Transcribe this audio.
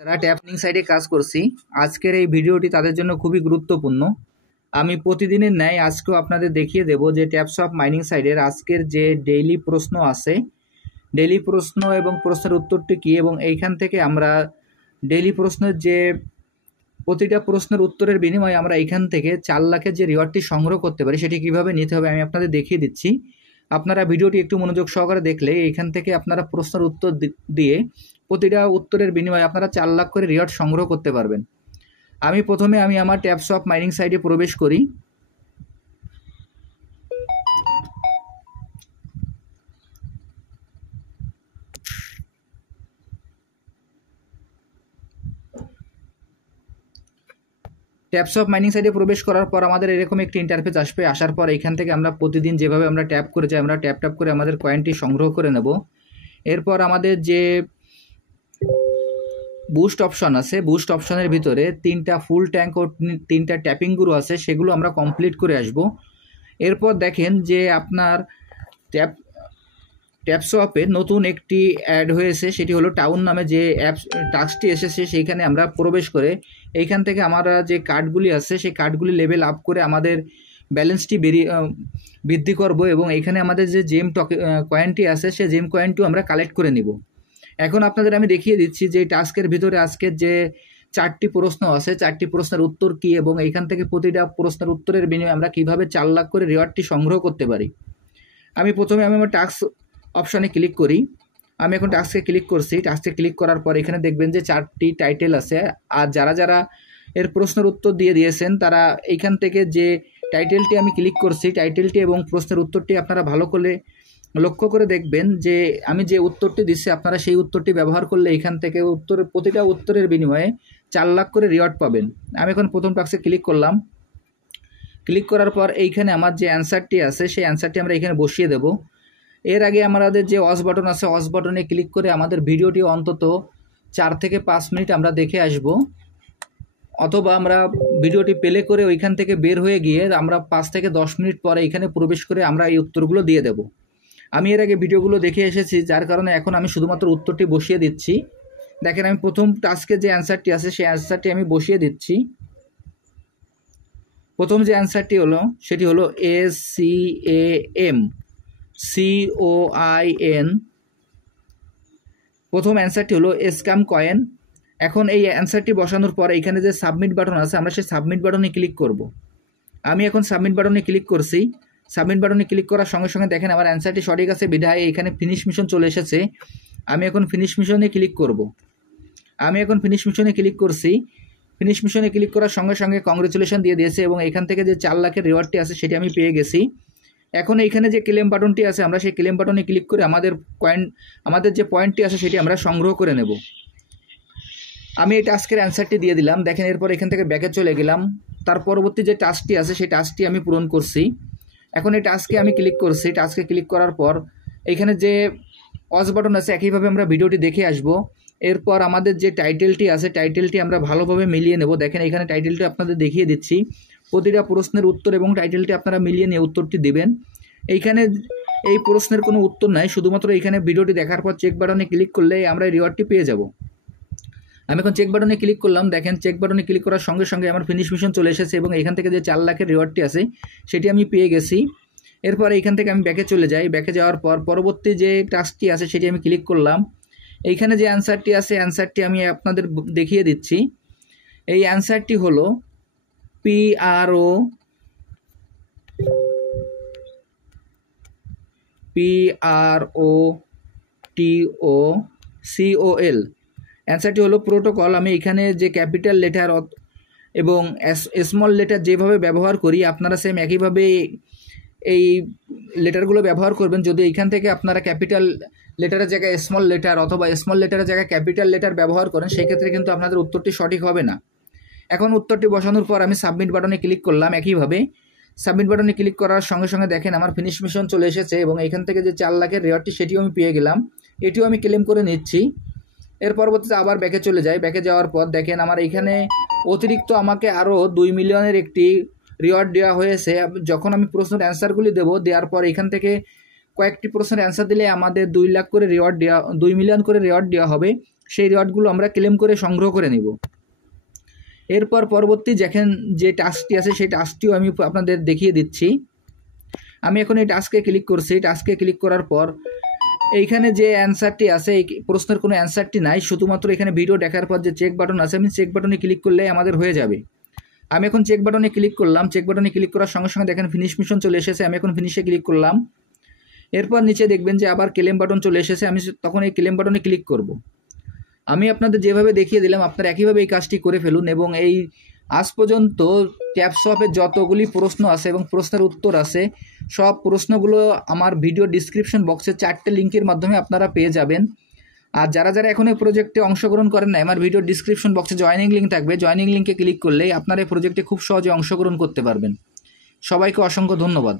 যারা ট্যাপিং সাইটে কাজ করছি, আজকের এই ভিডিওটি তাদের জন্য খুবই গুরুত্বপূর্ণ। আমি প্রতিদিনের ন্যায় আজকেও আপনাদের দেখিয়ে দেব যে ট্যাপসপ মাইনিং সাইটের আজকের যে ডেইলি প্রশ্ন আছে, ডেইলি প্রশ্ন এবং প্রশ্নের উত্তরটি কী, এবং এইখান থেকে আমরা ডেইলি প্রশ্নের যে প্রতিটা প্রশ্নের উত্তরের বিনিময়ে আমরা এইখান থেকে 4 লাখের যে রিওয়ার্ডটি সংগ্রহ করতে পারি সেটি কীভাবে নিতে হবে আমি আপনাদের দেখিয়ে দিচ্ছি। আপনারা ভিডিওটি একটু মনোযোগ সহকারে দেখলে এইখান থেকে আপনারা প্রশ্নের উত্তর দিয়ে প্রতিটা উত্তরের বিনিময়ে আপনারা 4 লাখ করে রিওয়ার্ড সংগ্রহ করতে পারবেন। প্রথমে আমার ট্যাপসপ মাইনিং সাইটে প্রবেশ করি। ট্যাপসপ মাইনিং সাইটে প্রবেশ করার পর আমাদের এরকম একটি ইন্টারফেস আসবে। আসার পর এইখান থেকে আমরা প্রতিদিন যেভাবে আমরা ট্যাপ করে যাই, আমরা ট্যাপ করে আমাদের কয়েনটি সংগ্রহ করে নেব। এরপর আমাদের যে বুস্ট অপশন আছে, বুস্ট অপশনের ভিতরে 3টা ফুল ট্যাঙ্ক ও 3টা ট্যাপিং গুরু আছে, সেগুলো আমরা কমপ্লিট করে আসব। এরপর দেখেন যে আপনার ট্যাপসপে নতুন একটি অ্যাড হয়েছে, সেটি হলো টাউন নামে যে টাস্কটি এসেছে। সেইখানে আমরা প্রবেশ করে এইখান থেকে আমরা যে কার্ডগুলি আছে সেই কার্ডগুলি লেভেল আপ করে আমাদের ব্যালেন্সটি বৃদ্ধি করব, এবং এইখানে আমাদের যে জেম কয়েনটি আছে সেই জেম কয়েনটিও আমরা কালেক্ট করে নিব। এখন আপনাদের আমি দেখিয়ে দিচ্ছি যে টাস্কের ভিতরে আজকের যে 4টি প্রশ্ন আছে, 4টি প্রশ্নের উত্তর কী, এবং এইখান থেকে প্রতিটা প্রশ্নের উত্তরের বিনিময়ে আমরা কীভাবে 4 লাখ করে রিওয়ার্ডটি সংগ্রহ করতে পারি। প্রথমে আমার টাস্ক অপশানে ক্লিক করি। আমি এখন টাস্কে ক্লিক করছি। টাস্কে ক্লিক করার পর এখানে দেখবেন যে 4টি টাইটেল আছে, আর যারা এর প্রশ্নের উত্তর দিয়েছেন তারা এইখান থেকে যে টাইটেলটি আমি ক্লিক করছি, টাইটেলটি এবং প্রশ্নের উত্তরটি আপনারা ভালো করে লক্ষ্য করে দেখবেন যে আমি যে উত্তরটি দিচ্ছি আপনারা সেই উত্তরটি ব্যবহার করলে এখান থেকে প্রতিটা উত্তরের বিনিময়ে 4 লাখ করে রিওয়ার্ড পাবেন। আমি এখন প্রথম টাস্কে ক্লিক করলাম। ক্লিক করার পর এইখানে আমার যে অ্যান্সারটি আছে সেই অ্যান্সারটি আমরা এখানে বসিয়ে দেব। এর আগে আমাদের যে ওয়াচ বাটন আছে, ওয়াচ বাটনে ক্লিক করে আমাদের ভিডিওটি অন্তত 4 থেকে 5 মিনিট আমরা দেখে আসব, অথবা আমরা ভিডিওটি প্লে করে ওইখান থেকে বের হয়ে গিয়ে আমরা 5 থেকে 10 মিনিট পরে এখানে প্রবেশ করে আমরা এই উত্তরগুলো দিয়ে দেব। আমি এর আগে ভিডিওগুলো দেখে এসেছি, যার কারণে এখন আমি শুধুমাত্র উত্তরটি বসিয়ে দিচ্ছি। দেখেন আমি প্রথম টাস্কে যে অ্যান্সারটি আছে সেই অ্যান্সারটি আমি বসিয়ে দিচ্ছি। প্রথম যে অ্যান্সারটি হলো সেটি হলো SCAMCOIN। প্রথম অ্যান্সারটি হলো স্ক্যাম কয়েন। এখন এই অ্যান্সারটি বসানোর পর এখানে যে সাবমিট বাটন আছে আমরা সেই সাবমিট বাটনে ক্লিক করব। আমি এখন সাবমিট বাটনে ক্লিক করছি। সাবমিট বাটনে ক্লিক করার সঙ্গে সঙ্গে দেখেন আমার অ্যান্সারটি সঠিক আছে বিধায় এখানে ফিনিশ মিশন চলে এসেছে। আমি এখন ফিনিশ মিশনে ক্লিক করব। আমি এখন ফিনিশ মিশনে ক্লিক করছি। ফিনিশ মিশনে ক্লিক করার সঙ্গে সঙ্গে কংগ্রেচুলেশন দিয়ে দিয়েছে, এবং এখান থেকে যে 4 লাখের রিওয়ার্ডটি আছে সেটি আমি পেয়ে গেছি। এখন এইখানে যে ক্লেম বাটনটি আছে আমরা সেই ক্লেম বাটনে ক্লিক করে আমাদের যে পয়েন্টটি আছে সেটি আমরা সংগ্রহ করে নেব। আমি এই টাস্কের অ্যান্সারটি দিয়ে দিলাম। দেখেন এরপর এখান থেকে ব্যাকে চলে গেলাম। তার পরবর্তী যে টাস্কটি আছে সেই টাস্কটি আমি পূরণ করছি। এখন এই টাস্কে আমি ক্লিক করছি। টাস্কে ক্লিক করার পর এখানে যে ওয়াচ বাটন আছে একইভাবে আমরা ভিডিওটি দেখে আসব। এরপর আমাদের যে টাইটেলটি আছে টাইটেলটি আমরা ভালোভাবে মিলিয়ে নেব। দেখেন এখানে টাইটেলটি আপনাদের দেখিয়ে দিচ্ছি। প্রতিটা প্রশ্নের উত্তর এবং টাইটেলটি আপনারা মিলিয়ে নিয়ে উত্তরটি দেবেন। এইখানে এই প্রশ্নের কোনো উত্তর নাই, শুধুমাত্র এইখানে ভিডিওটি দেখার পর চেক বাটনে ক্লিক করলে আমরা এই রিওয়ার্ডটি পেয়ে যাব। আমি এখন চেক বাটনে ক্লিক করলাম। দেখেন চেক বাটনে ক্লিক করার সঙ্গে সঙ্গে আমার ফিনিশ মিশন চলে এসেছে, এবং এখান থেকে যে 4 লাখের রিওয়ার্ডটি আছে সেটি আমি পেয়ে গেছি। এরপর এইখান থেকে আমি ব্যাকে চলে যাই। ব্যাকে যাওয়ার পর পরবর্তী যে টাস্কটি আছে সেটি আমি ক্লিক করলাম। এইখানে যে অ্যান্সারটি আছে অ্যান্সারটি আমি আপনাদের দেখিয়ে দিচ্ছি। এই অ্যান্সারটি হলো PROTOCOL। অ্যান্সারটি হলো প্রোটোকল। আমি এখানে যে ক্যাপিটাল লেটার এবং স্মল লেটার যেভাবে ব্যবহার করি আপনারা সেম একইভাবে এই লেটারগুলো ব্যবহার করবেন। যদি এইখান থেকে আপনারা ক্যাপিটাল লেটারের জায়গায় স্মল লেটার অথবা স্মল লেটারের জায়গায় ক্যাপিটাল লেটার ব্যবহার করেন সেক্ষেত্রে কিন্তু আপনাদের উত্তরটি সঠিক হবে না। এখন উত্তরটি বসানোর পর আমি সাবমিট বাটনে ক্লিক করলাম। একইভাবে সাবমিট বাটনে ক্লিক করার সঙ্গে সঙ্গে দেখেন আমার ফিনিশ মিশন চলে এসেছে, এবং এখান থেকে যে 4 লাখের রিওয়ার্ডটি সেটিও আমি পেয়ে গেলাম। এটিও আমি ক্লেম করে নিচ্ছি। এর পরবর্তীতে আবার ব্যাকে চলে যাই। ব্যাকে যাওয়ার পর দেখেন আমার এইখানে অতিরিক্ত আমাকে আরও 2 মিলিয়নের একটি রিওয়ার্ড দেওয়া হয়েছে। যখন আমি প্রশ্নের অ্যান্সারগুলি দেওয়ার পর এখান থেকে কয়েকটি প্রশ্নের অ্যান্সার দিলে আমাদের 2 মিলিয়ন করে রিওয়ার্ড দেওয়া হবে। সেই রিওয়ার্ডগুলো আমরা ক্লেম করে সংগ্রহ করে নেব। এরপর পরবর্তী দেখেন যে টাস্কটি আছে সেই টাস্কটিও আমি আপনাদের দেখিয়ে দিচ্ছি। আমি এখন এই টাস্কে ক্লিক করছি। টাস্কে ক্লিক করার পর এইখানে যে অ্যান্সারটি আছে, এই প্রশ্নের কোনো অ্যান্সারটি নাই, শুধুমাত্র এখানে ভিডিও দেখার পর যে চেক বাটন আছে, আমি চেক বাটনে ক্লিক করলে আমাদের হয়ে যাবে। আমি এখন চেক বাটনে ক্লিক করলাম। চেক বাটনে ক্লিক করার সঙ্গে সঙ্গে দেখেন ফিনিশ মিশন চলে এসেছে। আমি এখন ফিনিশে ক্লিক করলাম। এরপর নিচে দেখবেন যে আবার ক্লেম বাটন চলে এসেছে। আমি তখন এই ক্লেম বাটনে ক্লিক করব। আমি আপনাদের যেভাবে দেখিয়ে দিলাম আপনারা একইভাবে এই কাজটি করে ফেলুন। এবং এই আজ পর্যন্ত ট্যাপসপের যতগুলি প্রশ্ন আছে এবং প্রশ্নের উত্তর আছে, সব প্রশ্নগুলো আমার ভিডিও ডিসক্রিপশন বক্সে 4টে লিঙ্কের মাধ্যমে আপনারা পেয়ে যাবেন। আর যারা যারা এখন এই প্রজেক্টে অংশগ্রহণ করেন না, আমার ভিডিও ডিসক্রিপশন বক্সে জয়েনিং লিঙ্ক থাকবে। জয়েনিং লিঙ্কে ক্লিক করলেই আপনারা এই প্রজেক্টে খুব সহজে অংশগ্রহণ করতে পারবেন। সবাইকে অসংখ্য ধন্যবাদ।